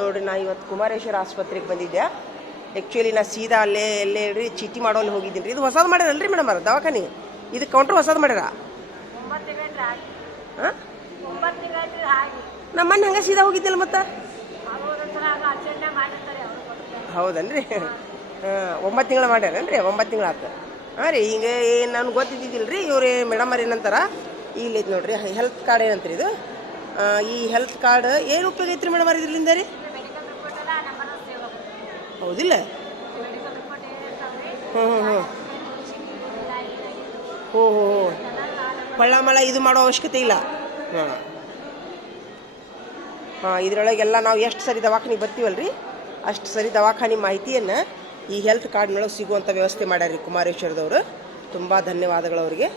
ನೋಡ್ರಿ, ನಾ ಇವತ್ತು ಕುಮಾರೇಶ್ವರ ಆಸ್ಪತ್ರೆಗೆ ಬಂದಿದ್ದೆ. ಆ್ಯಕ್ಚುಲಿ ನಾ ಸೀದಾ ಅಲ್ಲೇ ಎಲ್ಲೇ ಹೇಳಿ ಚೀಟಿ ಮಾಡೋಲ್ಲಿ ಹೋಗಿದ್ದೀನಿ ರೀ ಇದು ಹೊಸದು ಮಾಡ್ಯಾರಲ್ರಿ ಮೇಡಮ್ ಅವ್ರ, ದವಾಖಾನಿ? ಇದು ಕೌಂಟ್ರ್ ಹೊಸದು ಮಾಡ್ಯಾರ ಹಾಂ? ನಮ್ಮ ಮನೆ ಹಂಗೆ ಸೀದಾ ಹೋಗಿದ್ದಿಲ್ಲ ಮತ್ತೆ? ಹೌದನ್ರಿ. ಒಂಬತ್ತು ತಿಂಗಳು ಮಾಡ್ಯಾರೇನ್ರಿ? ಒಂಬತ್ತು ತಿಂಗಳು ಆಯ್ತು ಹಾಂ ರೀ, ಹಿಂಗೆ ಏನು ನನಗೆ ಗೊತ್ತಿದ್ದಿದ್ದಿಲ್ಲ ರೀ ಇವ್ರು ಮೇಡಮ್ ಅವ್ರು ಏನಂತಾರ? ಇಲ್ಲೈತೆ ನೋಡ್ರಿ ಹೆಲ್ತ್ ಕಾರ್ಡ್ ಏನಂತ್ರಿ ಇದು? ಈ ಹೆಲ್ತ್ ಕಾರ್ಡ್ ಏನು ಉಪಯೋಗ ಐತ್ರಿ ಮೇಡಮ್ ಅವ್ರ ಇದರಿಂದ ರೀ ಮೆಡಿಕಲ್ ರಿಪೋರ್ಟ್ ಎಲ್ಲ ನಮ್ಮನ್ನ ಸೇವ್ ಹೌದಿಲ್ಲ? ಹ್ಞೂ ಹ್ಞೂ ಹ್ಞೂ ಎಲ್ಲ ಹೋ ಹೋ ಹೋ. ಪಳ್ಳ ಮಳ ಇದು ಮಾಡೋ ಅವಶ್ಯಕತೆ ಇಲ್ಲ. ಹಾಂ. ಹಾಂ, ಇದರೊಳಗೆಲ್ಲ ನಾವು ಎಷ್ಟು ಸರಿ ದವಾಖಾನಿಗೆ ಬರ್ತೀವಲ್ರಿ? ಅಷ್ಟು ಸರಿ ದವಾಖಾನೆ ಮಾಹಿತಿಯನ್ನು ಈ ಹೆಲ್ತ್ ಕಾರ್ಡ್ನೊಳಗೆ ಸಿಗುವಂಥ ವ್ಯವಸ್ಥೆ ಮಾಡ್ಯಾರ ಕುಮಾರೇಶ್ವರದವರು. ತುಂಬ ಧನ್ಯವಾದಗಳು ಅವರಿಗೆ.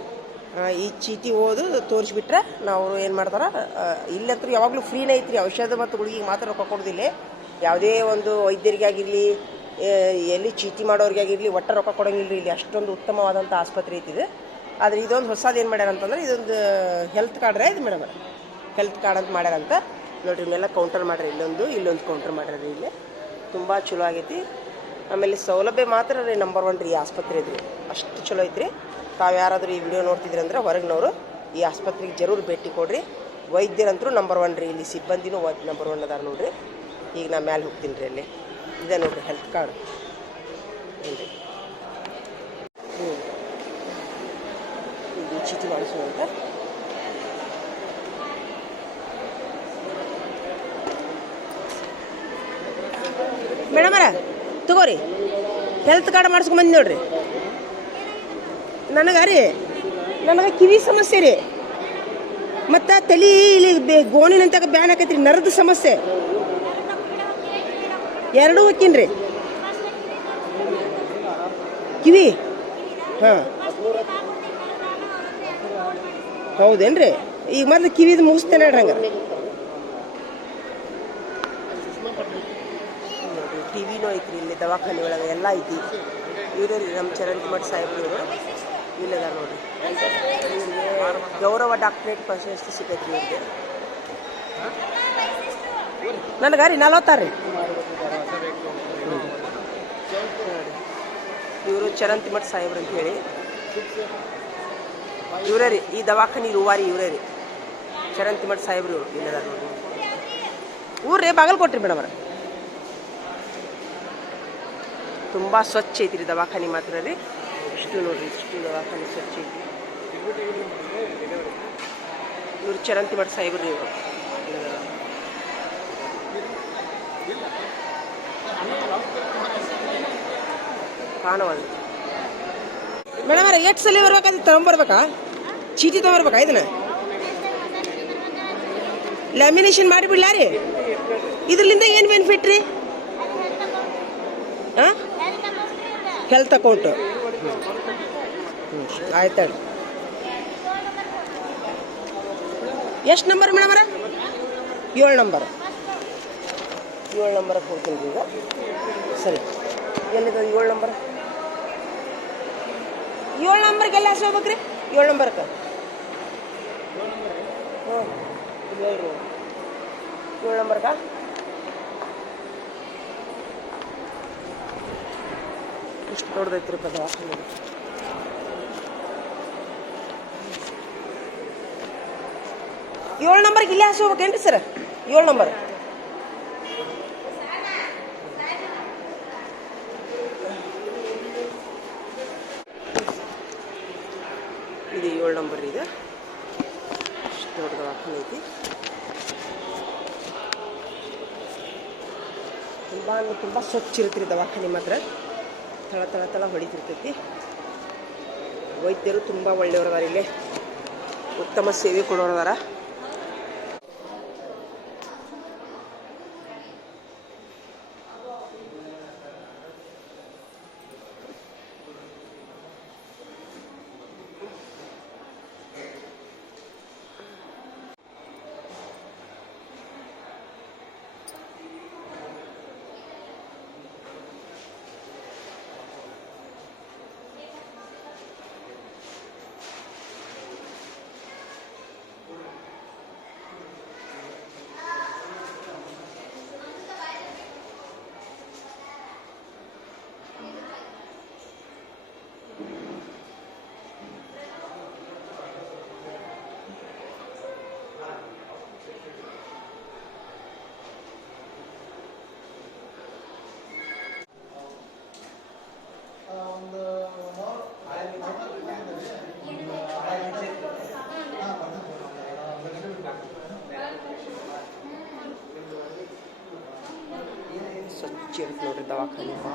ಈ ಚೀಟಿ ಓದು ತೋರಿಸ್ಬಿಟ್ರೆ ನಾವು ಏನು ಮಾಡ್ತಾರೆ ಇಲ್ಲಂತೂ ಯಾವಾಗಲೂ ಫ್ರೀನೇ ಐತ್ರಿ, ಔಷಧ ಮತ್ತು ಗುಳಿಗೆ ಮಾತ್ರ ರೊಕ್ಕ ಕೊಡೋದಿಲ್ಲ. ಯಾವುದೇ ಒಂದು ವೈದ್ಯರಿಗೆ ಆಗಿರಲಿ ಎಲ್ಲಿ ಚೀಟಿ ಮಾಡೋರಿಗೆ ಆಗಿರಲಿ ಒಟ್ಟ ರೊಕ್ಕ ಕೊಡೋಂಗಿಲ್ಲ ಇಲ್ಲಿ ಅಷ್ಟೊಂದು ಉತ್ತಮವಾದಂಥ ಆಸ್ಪತ್ರೆ ಐತಿದೆ ಆದರೆ ಇದೊಂದು ಹೊಸದು ಏನು ಮಾಡ್ಯಾರ ಅಂತಂದ್ರೆ, ಇದೊಂದು ಹೆಲ್ತ್ ಕಾರ್ಡ್ ರೀ ಇದು ಮೇಡಮ್. ಹೆಲ್ತ್ ಕಾರ್ಡ್ ಅಂತ ಮಾಡ್ಯಾರಂತ ನೋಡಿರಿ ಇವನ್ನೆಲ್ಲ ಕೌಂಟರ್ ಮಾಡ್ರಿ, ಇಲ್ಲೊಂದು ಇಲ್ಲೊಂದು ಕೌಂಟರ್ ಮಾಡ್ಯಾರ ಇಲ್ಲಿ. ತುಂಬ ಚಲೋ ಆಗೈತಿ. ಆಮೇಲೆ ಸೌಲಭ್ಯ ಮಾತ್ರ ರೀ ನಂಬರ್ ಒನ್ ರೀ ಈ ಆಸ್ಪತ್ರೆ ಇದ್ರಿ ಅಷ್ಟು ಚಲೋ ಐತ್ರಿ. ತಾವು ಯಾರಾದರೂ ಈ ವಿಡಿಯೋ ನೋಡ್ತಿದ್ರಿ ಅಂದ್ರೆ ಹೊರಗಿನವರು ಈ ಆಸ್ಪತ್ರೆಗೆ ಜರೂರು ಭೇಟಿ ಕೊಡ್ರಿ. ವೈದ್ಯರಂತರೂ ನಂಬರ್ ಒನ್ ರೀ ಇಲ್ಲಿ, ಸಿಬ್ಬಂದಿನೂ ನಂಬರ್ ಒನ್ ಅದಾರ ನೋಡ್ರಿ. ಈಗ ನಾ ಮ್ಯಾಲೆ ಹೋಗ್ತೀನಿ ರೀ ಅಲ್ಲಿ. ಇದೆ ನೋಡ್ರಿ ಹೆಲ್ತ್ ಕಾರ್ಡ್ ಹ್ಞೂ ರೀ ಹ್ಞೂ ಮೇಡಮರ ತಗೋರಿ. ಹೆಲ್ತ್ ಕಾರ್ಡ್ ಮಾಡಿಸ್ಕೊಂಬಂದು ನೋಡ್ರಿ. ನನಗೆ ರೀ, ನನಗೆ ಕಿವಿ ಸಮಸ್ಯೆ ರೀ. ಮತ್ತು ತಲೆ, ಇಲ್ಲಿ ಬೇ ಗೋಣಿನಂತಾಗ ಬ್ಯಾನ್ ಆಕೈತ್ರಿ, ನರದ ಸಮಸ್ಯೆ. ಎರಡೂ ಹೊಕ್ಕೀನ್ರಿ ಕಿವಿ? ಹಾಂ. ಹೌದೇನ್ರಿ? ಈಗ ಮೊದಲು ಕಿವಿದು ಮುಗಿಸ್ತೇನೆ ಹಂಗೆ ಹಂಗಾರೆ. ಟಿವಿನೂ ಐತ್ರಿ ಇಲ್ಲಿ ದವಾಖಾನೆ ಒಳಗೆ ಎಲ್ಲ ಐತಿ. ಇವ್ರು ನಮ್ಮ ಚರಣ್ ಕುಮಾರ್ ಸಾಹೇಬ್ರು ಇವರು. ಇಲ್ಲದ ನೋಡ್ರಿ. ಇವ್ರಿಗೆ ಗೌರವ ಡಾಕ್ಟ್ರೇಟ್ ಪ್ರಶಸ್ತಿ ಸಿಗತ್ತೆ ಇವ್ರಿಗೆ. ನನಗೆ ರೀ. ರೀ ಇವರು ಚರಂತಿಮಠ ಸಾಹೇಬ್ರು ಅಂತ ಹೇಳಿ. ಇವರೇ ರೀ, ಈ ದವಾಖಾನೆ ರೂವಾರಿ ಇವರೇ ರೀ. ಚರಂತಿಮಠ ಸಾಹೇಬ್ರು ಇವರು ಇಲ್ಲದಾರ ನೋಡಿ. ಊರ್ರಿ ಮೇಡಮ್ ಅವ್ರ. ತುಂಬ ಸ್ವಚ್ಛ ರೀ ದವಾಖಾನೆ ಮಾತ್ರ ರೀ. ಇಷ್ಟು ನೋಡ್ರಿ, ಇಷ್ಟು ದವಾಖಾನೆ ಸ್ವಚ್ಛ ಐತಿ ಇವ್ರು ಚರಂತಿ ಮಠ ಸಾಹೇಬ್ರಿ ಇವರು. ಕಾಣವಲ್ಲ ಮೇಡಮ್, ಅವ್ರ ಎಷ್ಟು ಸಲ ಬರ್ಬೇಕಾದ್ರೆ ತಗೊಂಬರ್ಬೇಕಾ ಚೀಟಿ ತಗೊಂಬರ್ಬೇಕಾ ಇದನ್ನ ಲ್ಯಾಮಿನೇಷನ್ ಮಾಡಿಬಿಡ್ಲಾ ರೀ? ಇದ್ರಲಿಂದ ಏನು ಬೆನಿಫಿಟ್ ರೀ? ಹಾಂ ಹೆಲ್ತ್ ಅಕೌಂಟು ಆಯ್ತು ಹೇಳಿ ಎಷ್ಟು ನಂಬರ್ ಮೇಡಮರ ಏಳು ನಂಬರ್ ಏಳು ನಂಬರ್ ಹೋಗ್ತೀನಿ ಈಗ. ಸರಿ. ಎಲ್ಲಿದೆ ಏಳು ನಂಬರ್ ಏಳು ನಂಬರ್ಗೆ ಎಲ್ಲ ಹೆಸರು ಹೋಗ್ಬೇಕ್ರಿ? ಏಳು ನಂಬರ್ಗೆ. ಹ್ಞೂ ಏಳು ನಂಬರ್ಗೆ? ಇಷ್ಟು ದೊಡ್ಡದೈತ್ರಿ ಪದ. ಏಳು ನಂಬರ್ಗೆ ಇಲ್ಲೇ ಹಾಸ್ಕೋಬೇಕೇನ್ರಿ ಸರ್? ಏಳು ನಂಬರ್ ಇದು ಏಳು ನಂಬರ್ ಇದೆ ಇಷ್ಟು ದೊಡ್ಡ ದವಾಖಾನೆ ಐತಿ ತುಂಬ ಸ್ವಚ್ಛ ಇರುತ್ತೆ ದವಾಖಾನೆ ಮಾತ್ರ. ತಳ ತಳ ತಳ ಹೊಡಿತಿರ್ತೈತಿ. ವೈದ್ಯರು ತುಂಬ ಒಳ್ಳೆಯವ್ರದಾರ ಇಲ್ಲಿ. ಉತ್ತಮ ಸೇವೆ ಕೊಡೋರದಾರ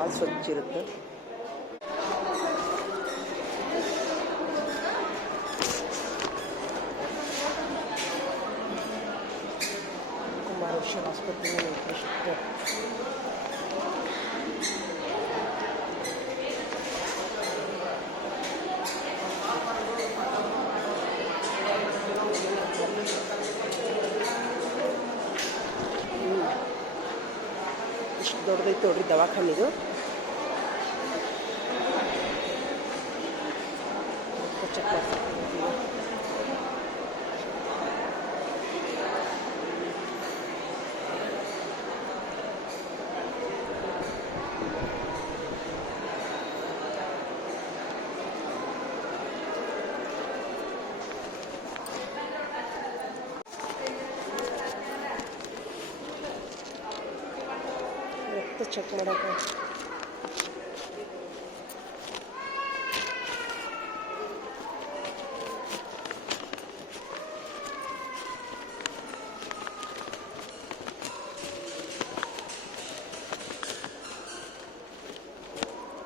ಭಾಳ ಸ್ವಚ್ಛ ಇರುತ್ತೆ. ಕುಮಾರೇಶ್ವರ ಆಸ್ಪತ್ರೆ ಎಷ್ಟು ದೊಡ್ಡದೈತೆ ನೋಡ್ರಿ ದವಾಖಾನಿದು ಚೆಕ್ ಮಾಡ್ತೀನಿ ರಕ್ತ ಚೆಕ್ ಮಾಡೋಕೆ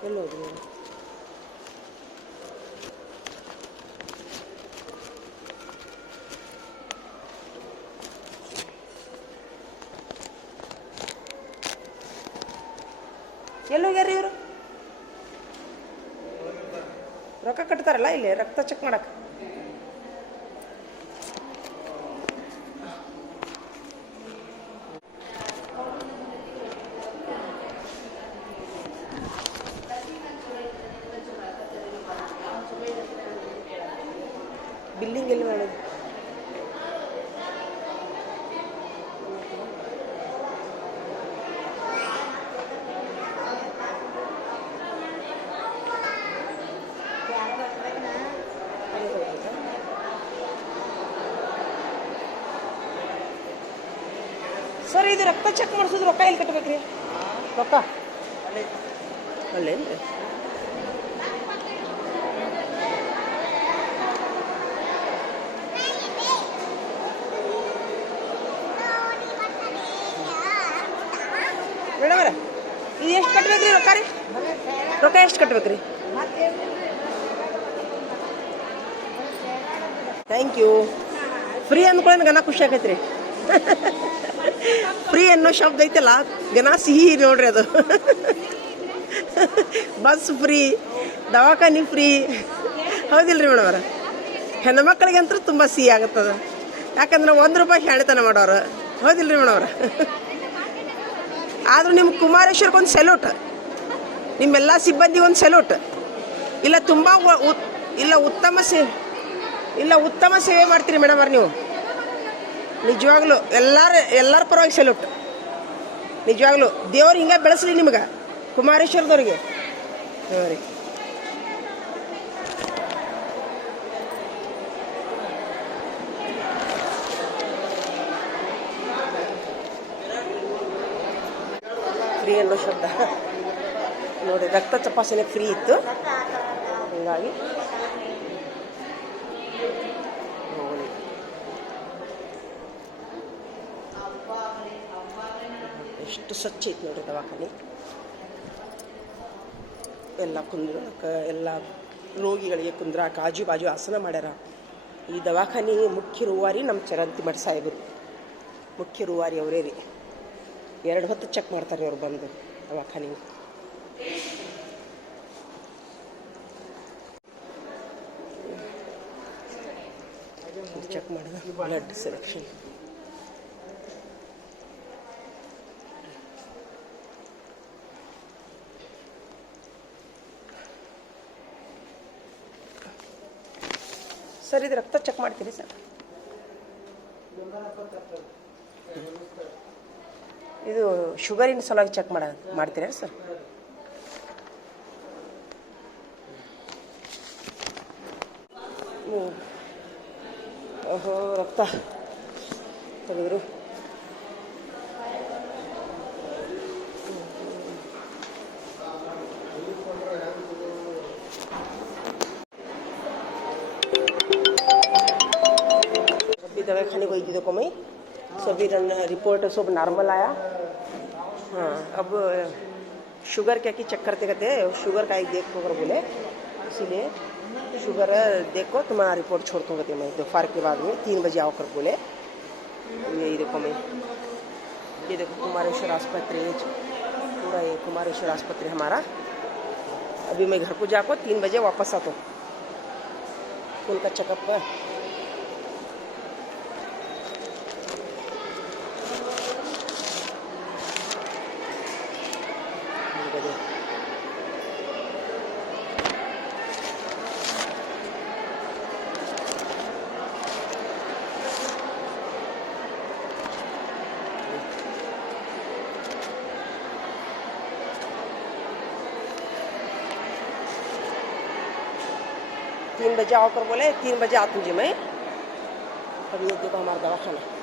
ಎಲ್ಲಿ ಹೋದ್ರಿ ಇವ್ರು? ಎಲ್ಲಿ ಹೋಗ್ಯಾರ ಇವರು ರೊಕ್ಕ ಕಟ್ತಾರಲ್ಲ ಇಲ್ಲಿ ರಕ್ತ ಚೆಕ್ ಮಾಡಕ್ಕೆ. ಬಿಲ್ಲಿಂಗ್ ಎಲ್ಲಿ ಮಾಡೋದು ರಕ್ತ ಚೆಕ್ ಮಾಡಿಸಿದ್ರು ರೊಕ್ಕ ಎಲ್ಲಿ ಕಟ್ಬೇಕ್ರಿ? ರೊಕ್ಕ? ಅಲ್ಲೇನು ಮೇಡಮರ ಇದು ಎಷ್ಟು ಕಟ್ಬೇಕ್ರಿ ರೊಕ್ಕ ರೀ? ರೊಕ್ಕ ಎಷ್ಟು ಕಟ್ಬೇಕ್ರಿ? ಥ್ಯಾಂಕ್ ಯು ಫ್ರೀ ಅಂದ್ಕೊಳ್ಳೋಣ ಗನ ಖುಷಿ ಆಗೈತ್ರಿ ಫ್ರೀ ಅನ್ನೋ ಶಬ್ದ ಐತಲ್ಲ ಜನ ಸಿಹಿ ನೋಡ್ರಿ ಅದು. ಬಸ್ ಫ್ರೀ, ದವಾಖಾನೆ ಫ್ರೀ. ಹೌದಿಲ್ರಿ ಮೇಡಮರ ಹೆಣ್ಣು ಮಕ್ಕಳಿಗಂತೂ ತುಂಬ ಸಿಹಿ ಆಗುತ್ತದ. ಯಾಕಂದ್ರೆ ಒಂದು ರೂಪಾಯಿ ಹೇಳ್ತಾನೆ ಮಾಡೋರು. ಹೌದಿಲ್ರಿ ಮೇಡಮರ ಆದ್ರೂ ನಿಮ್ಮ ಕುಮಾರೇಶ್ವರಕ್ಕೆ ಒಂದು ಸೆಲ್ಯೂಟ್ ನಿಮ್ಮೆಲ್ಲ ಸಿಬ್ಬಂದಿ ಒಂದು ಸೆಲ್ಯೂಟ್ ಇಲ್ಲ ತುಂಬ ಇಲ್ಲ ಉತ್ತಮ ಸೇ ಇಲ್ಲ ಉತ್ತಮ ಸೇವೆ ಮಾಡ್ತೀರಿ ಮೇಡಮ್ ಅವ್ರು ನೀವು. ನಿಜವಾಗ್ಲೂ ಎಲ್ಲರ ಎಲ್ಲರ ಪರವಾಗಿ ಸೆಲ್ಯೂಟ್ ನಿಜವಾಗ್ಲೂ ದೇವ್ರು ಹಿಂಗೆ ಬೆಳೆಸಲಿ ನಿಮ್ಗೆ, ಕುಮಾರೇಶ್ವರದವ್ರಿಗೆ. ಹ್ಞೂ ರೀ ಫ್ರೀ ಅನ್ನೋ ಶಬ್ದ. ನೋಡಿ, ರಕ್ತ ತಪಾಸಣೆ ಫ್ರೀ ಇತ್ತು. ಹೀಗಾಗಿ ಸ್ವಚ್ಛ ಐತೆ ನೋಡ್ರಿ ದವಾಖಾನೆ. ಎಲ್ಲ ಕುಂದ್ರಕ ಎಲ್ಲ ರೋಗಿಗಳಿಗೆ ಕುಂದ್ರಾಕ ಆಜು ಬಾಜು ಆಸನ ಮಾಡ್ಯಾರ. ಈ ದವಾಖಾನೆ ಮುಖ್ಯ ರೂವಾರಿ ನಮ್ಮ ಚರಂತಿ ಮಠ ಸಾಹೇಬರು. ಮುಖ್ಯ ರೂವಾರಿ ಅವರೇ ರೀ. ಎರಡು ಹೊತ್ತು ಚೆಕ್ ಮಾಡ್ತಾರೆ ಅವ್ರು ಬಂದು ದವಾಖಾನೆ. ಚೆಕ್ ಮಾಡಿದ. ಬ್ಲಡ್ ಸೆಲೆಕ್ಷನ್ ಸರ್, ಇದು ರಕ್ತ ಚೆಕ್ ಮಾಡ್ತೀರಿ ಸರ್. ಇದು ಶುಗರಿನ ಸಲುವಾಗಿ ಚೆಕ್ ಮಾಡ, ಮಾಡ್ತೀರಾ ಸರ್? ಓಹೋ, ರಕ್ತ. ತೆಗೆದ್ರು. अभी दवाखाने को थी तो कमई सभी रिपोर्ट सब नॉर्मल आया। हाँ अब शुगर क्या कि चक्कर ते कहते हैं। शुगर का एक देखो कर बोले। इसीलिए शुगर देखो तुम्हारा रिपोर्ट छोड़ दूँगा कहते मैं। दोपहर के बाद में तीन बजे आओ कर बोले। यही देखो मैं। ये देखो कुमारेश्वर आस्पत्रि पूरा ये कुमारेश्वर आस्पत्रि हमारा। अभी मैं घर को जाकर तीन बजे वापस आता हूँ। उनका चेकअप है देखो, तीन बजे आओ कर बोले, तीन बजे आती जी मैं। अब ये देखो हमारा दवाखाना।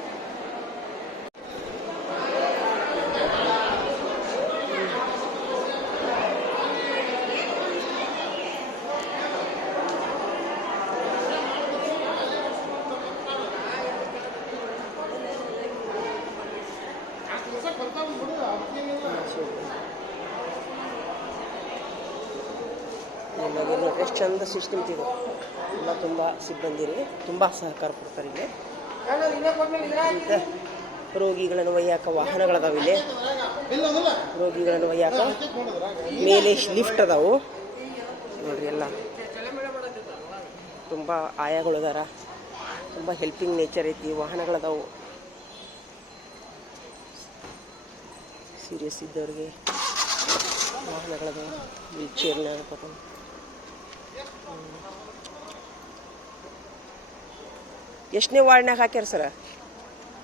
ಸಿಸ್ಟಮ್ ಎಲ್ಲ ತುಂಬ ಸಿಬ್ಬಂದಿರಿಗೆ ತುಂಬ ಸಹಕಾರ ಕೊಡ್ತಾರೆ ಇಲ್ಲಿ. ರೋಗಿಗಳನ್ನು ಒಯ್ಯಾಕ ವಾಹನಗಳದಾವ ಇಲ್ಲಿ. ರೋಗಿಗಳನ್ನು ಒಯ್ಯಾಕ ಮೇಲೆ ಲಿಫ್ಟ್ ಅದಾವು. ನೋಡ್ರಿ ಎಲ್ಲ. ತುಂಬ ಆಯಾಗಳು ಅದಾರ. ತುಂಬ ಹೆಲ್ಪಿಂಗ್ ನೇಚರ್ ಐತಿ, ವಾಹನಗಳದಾವು. ಸೀರಿಯಸ್ ಇದ್ದವ್ರಿಗೆ ವಾಹನಗಳದಾವು, ವೀಲ್ ಚೇರ್ನಾಗ ಎಷ್ಟನೇ ವಾರ್ಡ್ನಾಗ ಹಾಕ್ಯಾರ ಸರ?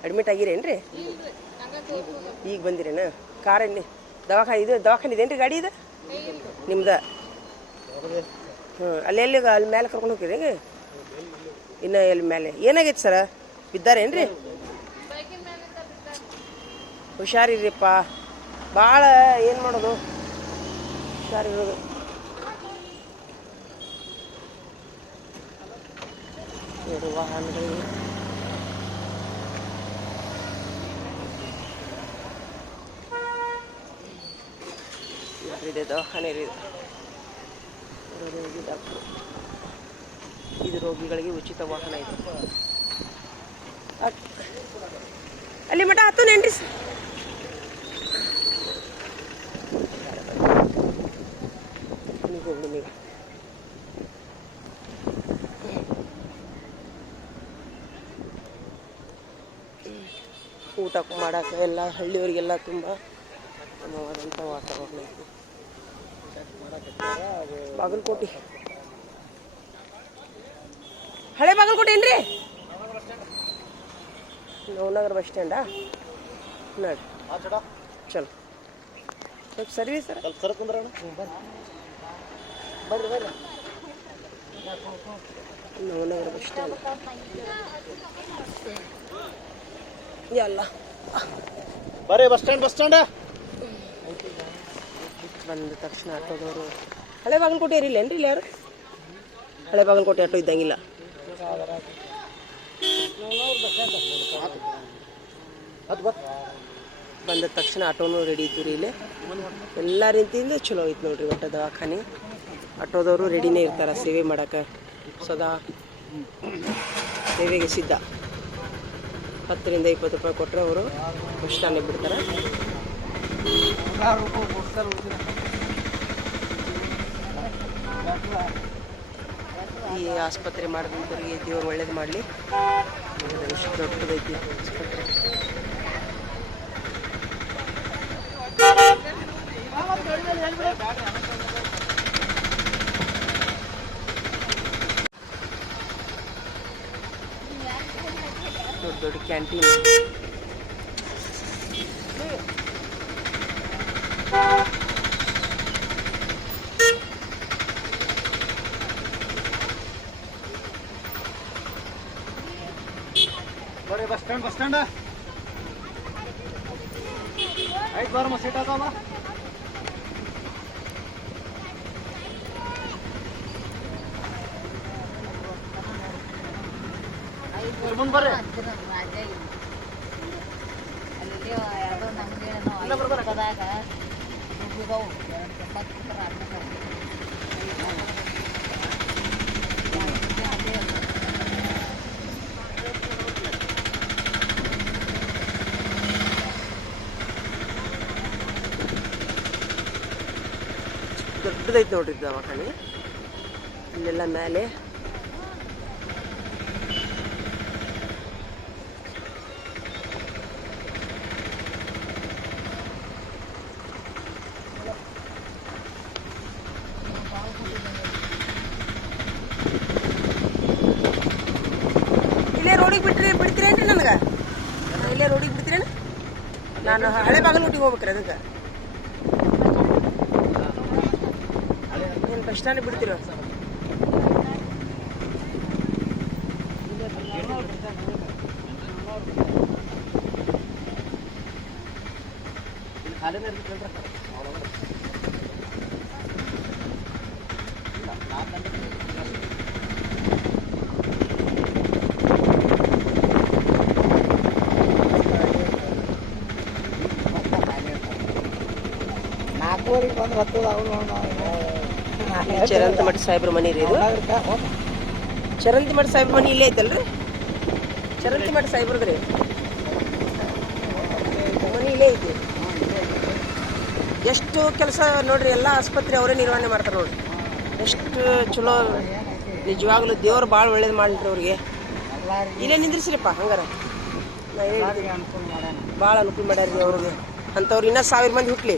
ಅಡ್ಮಿಟ್ ಆಗಿರೇನ್ರಿ? ಈಗ ಬಂದಿರೇನ? ಕಾರಲ್ಲಿ ದವಾಖಾನೆ ಇದು, ದವಾಖಾನೆ ಇದೇನ್ರಿ ಗಾಡಿ ಇದು? ನಿಮ್ದ? ಹ್ಞೂ ಅಲ್ಲಿ ಎಲ್ಲಿ ಅಲ್ಲಿ ಮೇಲೆ ಕರ್ಕೊಂಡು ಹೋಗಿರಿ ಇನ್ನು ಎಲ್ಲಿ ಮೇಲೆ ಏನಾಗೈತೆ ಸರ? ಬಿದ್ದಾರೇನ್ರಿ? ಹುಷಾರಿರಿಪ್ಪ ಭಾಳ ಏನು ಮಾಡೋದು? ಹುಷಾರಿರೋದು. ಎರಡು ವಾಹನಗಳು ಇದೆ ದವಾಖಾನೆ ಇದೆ ರೋಗಿ ಡಾಕ್ಟ್ರು. ಇದು ರೋಗಿಗಳಿಗೆ ಉಚಿತ ವಾಹನ ಇದೆ. ಅಲ್ಲಿ ಮಠ ಹತ್ತನೇನ್ರಿ ಸರ್ ನೀವು ಊಟ ಮಾಡೋಕೆ ಎಲ್ಲ ಹಳ್ಳಿಯವರಿಗೆಲ್ಲ ತುಂಬ ಉತ್ತಮವಾದಂಥ ವಾತಾವರಣ ಐತಿ. ಬಾಗಲಕೋಟೆ. ಹಳೆ ಬಾಗಲಕೋಟೆ ಏನ್ರಿ? ನವನಗರ ಬಸ್ ಸ್ಟ್ಯಾಂಡಾ? ನೋಡಿ. ಚಲೋ. ಸ್ವಲ್ಪ service sir. Sir Navanagar bus stand. ಎಲ್ಲ ಬರೀ ಬಸ್ ಸ್ಟ್ಯಾಂಡ್ ಬಸ್ ಸ್ಟ್ಯಾಂಡ್. ಬಂದ ತಕ್ಷಣ ಆಟೋದವರು. ಹಳೆ ಬಾಗಲಕೋಟೆ ಇರಿಲ್ಲ ಏನ್ರಿ ಇಲ್ಲ ಯಾರು? ಹಳೆ ಬಾಗಲಕೋಟೆ ಆಟೋ ಇದ್ದಂಗಿಲ್ಲ. ಬಂದ ತಕ್ಷಣ ಆಟೋನು ರೆಡಿ ಇತ್ತು ರೀ ಇಲ್ಲಿ. ಎಲ್ಲ ರೀತಿಯಿಂದ ಚಲೋ ಐತೆ ನೋಡ್ರಿ ಒಟ್ಟು ದವಾಖಾನೆ. ಆಟೋದವರು ರೆಡಿನೇ ಇರ್ತಾರೆ ಸೇವೆ ಮಾಡಕ್ಕೆ. ಸದಾ ಸೇವೆಗೆ ಸಿದ್ಧ. ಹತ್ತರಿಂದ ಇಪ್ಪತ್ತು ರೂಪಾಯಿ ಕೊಟ್ಟರೆ ಅವರು ಬಸ್ ಸ್ಟ್ಯಾಂಡ್ ಬಿಡ್ತಾರೆ. ಈ ಆಸ್ಪತ್ರೆ ಮಾಡಿದಂಥವ್ರಿಗೆ ದೇವರು ಒಳ್ಳೇದು ಮಾಡಲಿ. ದೊಡ್ಡದೈತಿ ಆಸ್ಪತ್ರೆ. ದೊಡ್ಡ ದೊಡ್ಡ ಕ್ಯಾಂಟೀನ್ ಬರ್ರಿ ಬಸ್ ಸ್ಟ್ಯಾಂಡ್ ಬಸ್ ಸ್ಟ್ಯಾಂಡ್ ಆಯ್ತು ಬಾರಮ್ಮ ಸೀಟ್ ಅದಾವ ಮುಂದೆ ಬರ್ರಿ ಅಲ್ಲಿ ಯಾವುದೋ ನಮ್ಗೆ ಇಲ್ಲ ಬರ್ಬಾರ ಹೋದಾಗ ದುಡ್ಡಿದವು ಎರಡು ಚಪಾತಿ ಕೊಟ್ರೆ ಅನ್ನ ದೊಡ್ಡದೈತೆ ನೋಡ್ರಿ ದವಾಖಾನೆ ಇಲ್ಲೆಲ್ಲ ಮೇಲೆ. ಇಲ್ಲೇ ರೋಡಿಗೆ ಬಿಟ್ರಿ ಬಿಡ್ತೀರೇನ್ರಿ ನನಗೆ? ಇಲ್ಲೇ ರೋಡಿಗೆ ಬಿಡ್ತೀರೇನು ನಾನು ಹಳೆ ಬಾಗಲೂಟಿಗೆ ಹೋಗ್ಬೇಕ್ರಿ ಅದಕ್ಕೆ ಏನು ಬಸ್ ಸ್ಟ್ಯಾಂಡ್ ಬಿಡ್ತೀರೋ? ಇಲ್ಲಿ ಖಾಲಿನೇ ಇರ್ತೈತೆ ನಾಲ್ಕೂವರೆಗೆ ಬಂದ್ರೆ ಹತ್ತದ ಅವನು ಚರಂತ ಮಠ ಸಾಹೇಬ್ರ ಮನೆ ರೀ ಇದು. ಚರಂತಿಮಠ ಸಾಹೇಬ್ರ ಮನೆ ಇಲ್ಲೇ ಐತಲ್ರಿ? ಚರಂತಿಮಠ ಸಾಹೇಬ್ರದ್ರಿ ಮನೆ ಇಲ್ಲೇ ಐತಿ. ಎಷ್ಟು ಕೆಲಸ ನೋಡ್ರಿ, ಎಲ್ಲ ಆಸ್ಪತ್ರೆ ಅವರೇ ನಿರ್ವಹಣೆ ಮಾಡ್ತಾರೆ ನೋಡ್ರಿ. ಎಷ್ಟು ಚಲೋ, ನಿಜವಾಗ್ಲೂ ದೇವ್ರು ಭಾಳ ಒಳ್ಳೇದು ಮಾಡ್ರಿ ಅವ್ರಿಗೆ. ಇಲ್ಲೇ ನಿಂದ್ರಿಸ್ರಿಪ್ಪ, ಹಂಗಾರ. ಭಾಳ ಅನುಕೂಲ ಮಾಡ್ಯಾರ ಅವ್ರಿಗೆ. ಅಂಥವ್ರು ಇನ್ನೂ ಸಾವಿರ ಮಂದಿ ಹುಟ್ಲಿ.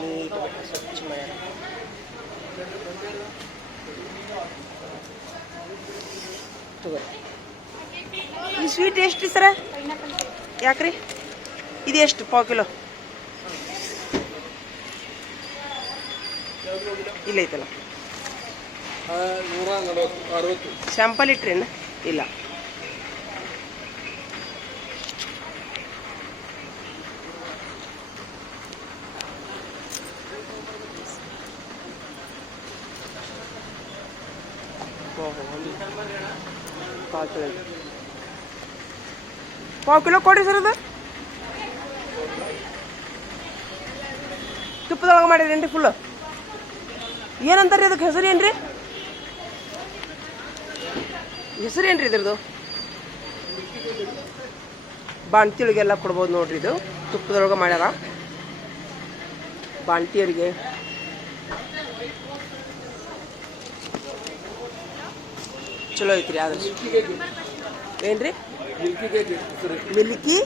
ನೀಟ್ ಸ್ವಚ್ಛ ತಗೋರಿ ಈ ಸ್ವೀಟ್ ಎಷ್ಟು ಸರ? ಯಾಕ್ರಿ? ಇದು ಎಷ್ಟು ಪಾವು ಕಿಲೋ? ಇಲ್ಲ ಐತಲ್ಲ. ಸ್ಯಾಂಪಲ್ ಇಟ್ರೇನು? ಇಲ್ಲ ಓಹೋ, ಒಂದು ಪಾವು ಕಿಲೋ ಐತೆ. ಪಾವು ಕಿಲೋ ಕೊಡ್ರಿ ಸರ್ ಅದು. ತುಪ್ಪದೊಳಗೆ ಮಾಡಿದ್ರೇನ್ರಿ ಫುಲ್ಲು ಏನಂತಾರೆ ಅದಕ್ಕೆ ಹೆಸರು ಏನ್ರಿ? ಹೆಸರು ಏನ್ರಿ ಇದ್ರದ್ದು? ಬಾಣ್ತಿಯೊಳಗೆಲ್ಲ ಕೊಡ್ಬೋದು ನೋಡ್ರಿ ಇದು. ತುಪ್ಪದೊಳಗೆ ಮಾಡ್ಯಾರ. ಬಾಣ್ತಿಯರಿಗೆ ಚಲೋ ಐತ್ರಿ ಆದ್ರೆ. ಏನ್ರಿ? ಮಿಲ್ಕಿ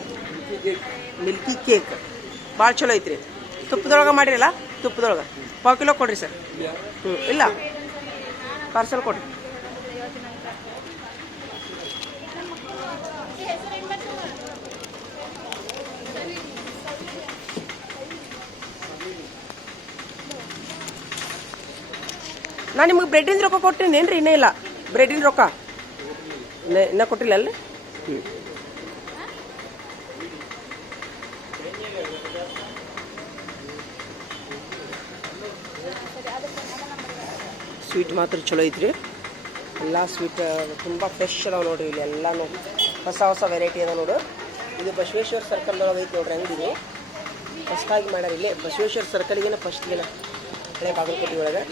ಮಿಲ್ಕಿ ಕೇಕ್ ಭಾಳ ಚಲೋ ಐತ್ರಿ. ತುಪ್ಪದೊಳಗೆ ಮಾಡಿರಲ್ಲ? ತುಪ್ಪದೊಳಗೆ. ಪಾವು ಕಿಲೋ ಕೊಡ್ರಿ ಸರ್. ಹ್ಞೂ ಇಲ್ಲ. ಪಾರ್ಸಲ್ ಕೊಡ್ರಿ. ನಾನು ನಿಮಗೆ ಬ್ರೆಡ್ಡಿಂದ ರೊಕ್ಕ ಕೊಟ್ಟಿನಿ ಏನ್ರಿ? ಇನ್ನೇ ಇಲ್ಲ. ಬ್ರೆಡ್ಡಿನ ರೊಕ್ಕ. ಇನ್ನೂ ಇನ್ನೂ ಕೊಟ್ಟಿಲ್ಲ ಅಲ್ಲ ಹ್ಞೂ ಸ್ವೀಟ್ ಮಾತ್ರ ಚಲೋ ಐತ್ರಿ. ಎಲ್ಲ ಸ್ವೀಟ್ ತುಂಬ ಫ್ರೆಶ್ ಅದಾವ ನೋಡ್ರಿ ಇಲ್ಲಿ ಎಲ್ಲಾನು. ಹೊಸ ಹೊಸ ವೆರೈಟಿ ಅದ ನೋಡು. ಇದು ಬಸವೇಶ್ವರ ಸರ್ಕಲ್ದೊಳಗೆ ಐತಿ ನೋಡ್ರಿ ಅಂಗಡಿ ಫಸ್ಟಾಗಿ ಮಾಡ್ಯಾರ ಇಲ್ಲಿ ಬಸವೇಶ್ವರ ಸರ್ಕಲ್ಗೆ ಫಸ್ಟ್ ಏನ ಹಳೆ ಬಾಗಲಕೋಟೆ ಒಳಗೆ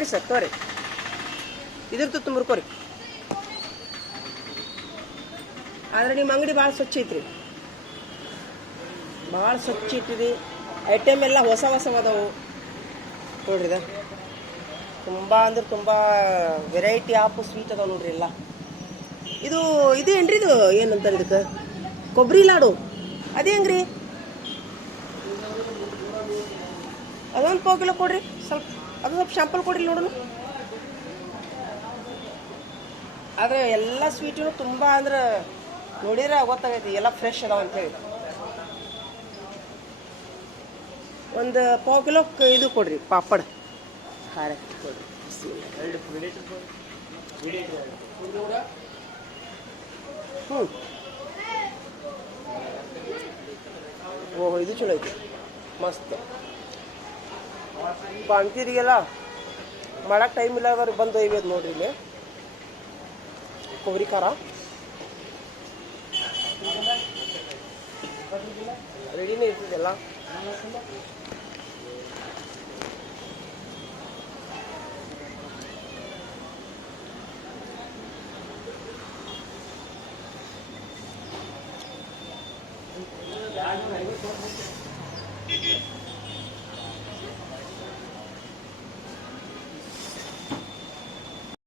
ಕೊಡ್ರಿ ಸರ್, ತೋರಿ. ಇದ್ರದ್ದು ತುಂಬ್ರಿ ಆದ್ರೆ ನಿಮ್ಮ ಅಂಗಡಿ ಭಾಳ ಸ್ವಚ್ಛ ಐತ್ರಿ. ಭಾಳ ಸ್ವಚ್ಛ ಇಟ್ಟಿರಿ ಐಟಮ್ ಎಲ್ಲ ಹೊಸ ಹೊಸ ಅದಾವು. ನೋಡ್ರಿ ಇದ. ತುಂಬ ಅಂದ್ರೆ ತುಂಬ ವೆರೈಟಿ ಆಫ್ ಸ್ವೀಟ್ ಅದಾವ ನೋಡ್ರಿ ಎಲ್ಲ. ಇದು ಇದು ಏನ್ರಿ ಇದು? ಏನಂತಾರೆ ಇದಕ್ಕೆ? ಕೊಬ್ಬರಿ ಲಾಡು. ಅದೇ ಹೆಂಗ್ರಿ? ಅದೊಂದು ಪಾವು ಕಿಲೋ ಕೊಡ್ರಿ, ಸ್ವಲ್ಪ. ಅದು ಸ್ವಲ್ಪ ಶಾಂಪಲ್ ಕೊಡಿರಿ ನೋಡೋಣ. ಆದರೆ ಎಲ್ಲ ಸ್ವೀಟೂ ತುಂಬ ಅಂದ್ರೆ ನೋಡಿದ್ರೆ ಗೊತ್ತಾಗೈತಿ, ಎಲ್ಲ ಫ್ರೆಶ್ ಅದಾವ ಅಂತೇಳಿ ಒಂದು ಪಾವು ಕಿಲೋ ಇದು ಕೊಡ್ರಿ, ಪಾಪಡ್. ಖಾರ ಹ್ಞೂ ಓಹೋ, ಇದು ಚಲೋ ಐತಿ. ಮಸ್ತ್. ಬಾಣ್ತೀರಿಗೆಲ್ಲ ಮಾಡಕ್ಕೆ ಟೈಮ್ ಇಲ್ಲ ಅವ್ರಿಗೆ ಬಂದು ಒಯ್ಬೋದು ನೋಡ್ರಿ ಇಲ್ಲಿ. ಕೊಬ್ಬರಿ ಖಾರ. ರೆಡಿನೇ ಇರ್ತದೆಲ್ಲ.